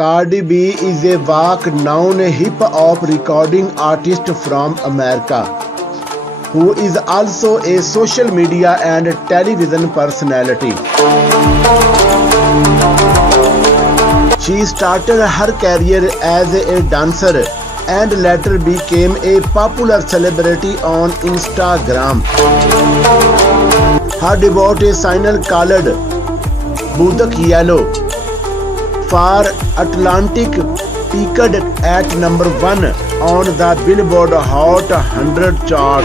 Cardi B is a world-known hip-hop recording artist from America, who is also a social media and television personality. She started her career as a dancer and later became a popular celebrity on Instagram. Her debut single called "Budak Yellow" for Atlantic peaked at number 1 on the Billboard Hot 100 chart.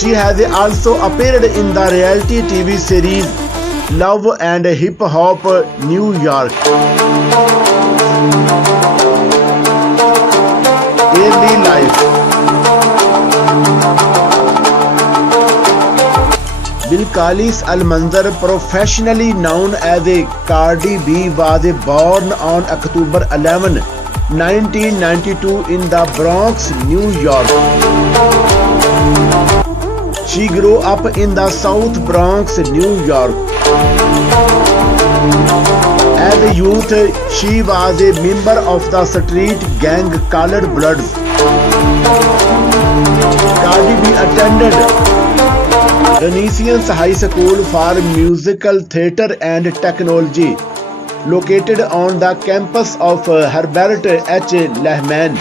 She has also appeared in the reality TV series Love and Hip Hop New York. Early life. Bilqis Almanzar, professionally known as Cardi B, was born on October 11, 1992 in the Bronx, New York. She grew up in the South Bronx, New York. As a youth, she was a member of the street gang called Bloods. Cardi B attended Renaissance High School for Musical Theatre and Technology, located on the campus of Herbert H. Lehman.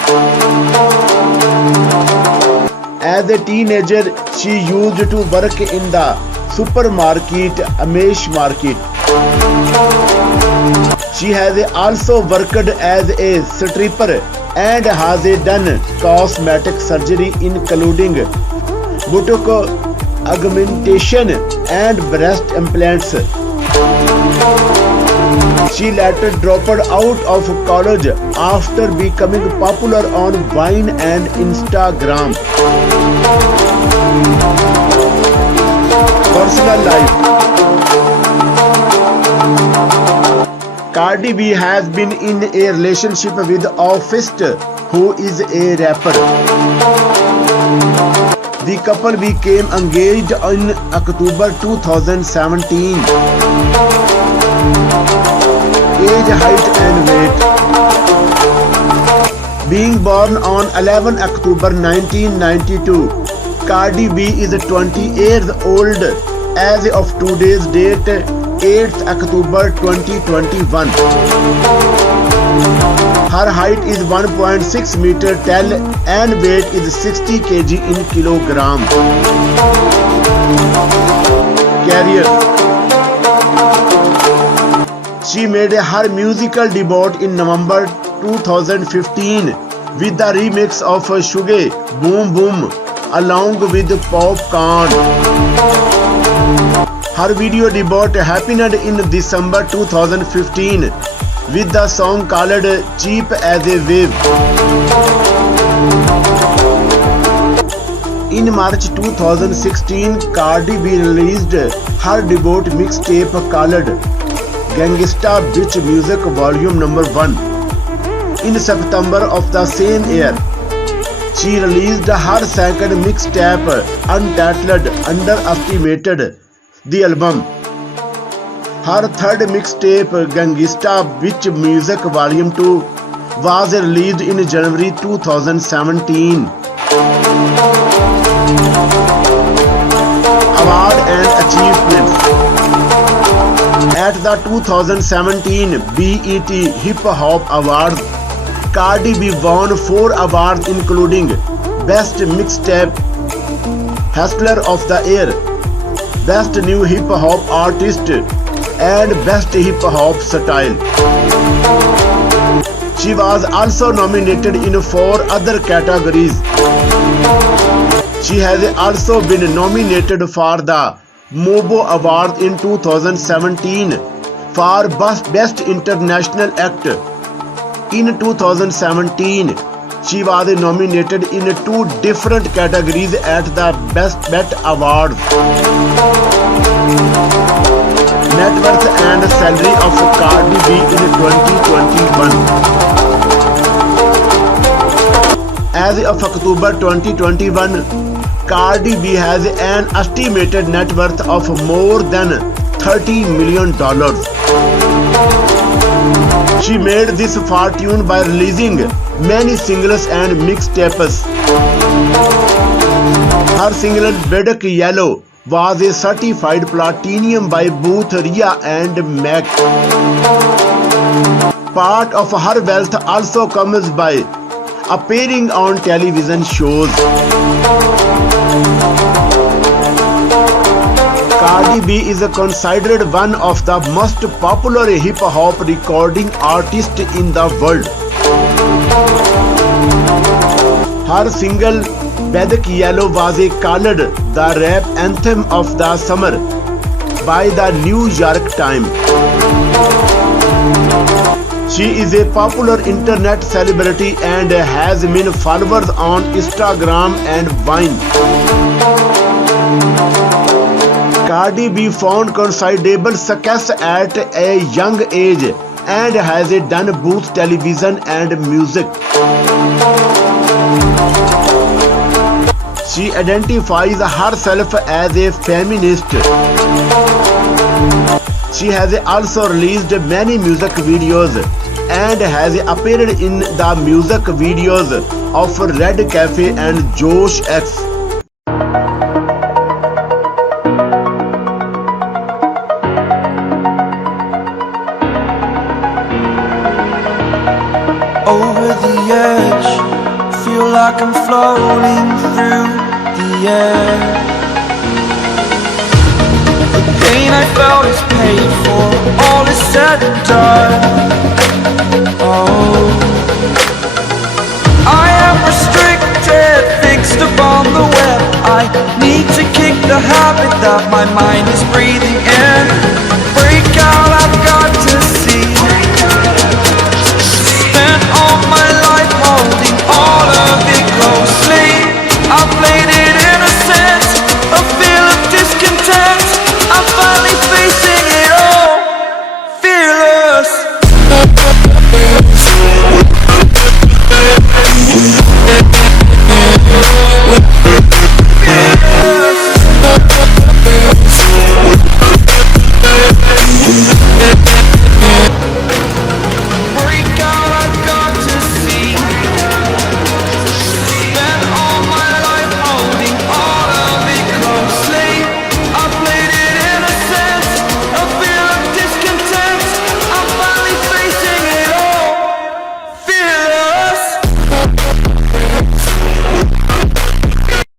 As a teenager, she used to work in the supermarket Amish Market. She has also worked as a stripper and has done cosmetic surgery including boutique augmentation and breast implants. She later dropped out of college after becoming popular on Vine and Instagram. Personal life. Cardi B has been in a relationship with Offist, who is a rapper. The couple became engaged in October 2017. Age, height and weight. Being born on 11 October 1992, Cardi B is 20 years old as of today's date, 8th October 2021. Her height is 1.6 meter tall and weight is 60 kg in kilogram. Career. She made her musical debut in November 2015 with the remix of Sugar Boom Boom along with Popcorn. Her video debut happened in December 2015 with the song called Cheap as a Wave. In March 2016, Cardi B released her debut mixtape called Gangsta Bitch Music Volume No. 1. In September of the same year, she released her second mixtape Untitled Underestimated the album. Her third mixtape Gangsta Bitch Music Volume 2 was released in January 2017. Award and achievements. At the 2017 BET Hip Hop Awards, Cardi B won 4 awards including Best Mixtape, Hustler of the Year, Best New Hip Hop Artist and Best Hip Hop Style. She was also nominated in 4 other categories. She has also been nominated for the MOBO Award in 2017 for Best International Act. In 2017, she was nominated in 2 different categories at the Best Bet Awards. Net worth and salary of Cardi B in 2021. As of October 2021, Cardi B has an estimated net worth of more than $30 million. She made this fortune by releasing many singles and mixtapes. Her single Bedak Yellow was a certified platinum by both Rhea and Mac. Part of her wealth also comes by appearing on television shows. Cardi B is considered one of the most popular hip-hop recording artists in the world. Her single Bedak Yellow was called the rap anthem of the summer by the New York Times. She is a popular internet celebrity and has many followers on Instagram and Vine. Cardi B found considerable success at a young age and has done both television and music. She identifies herself as a feminist. She has also released many music videos and has appeared in the music videos of Red Cafe and Josh X. Over the edge, feel like I'm floating through the air. The pain I felt is paid for, all is said and done. Oh, I am restricted, fixed upon the web. I need to kick the habit that my mind is breathing in.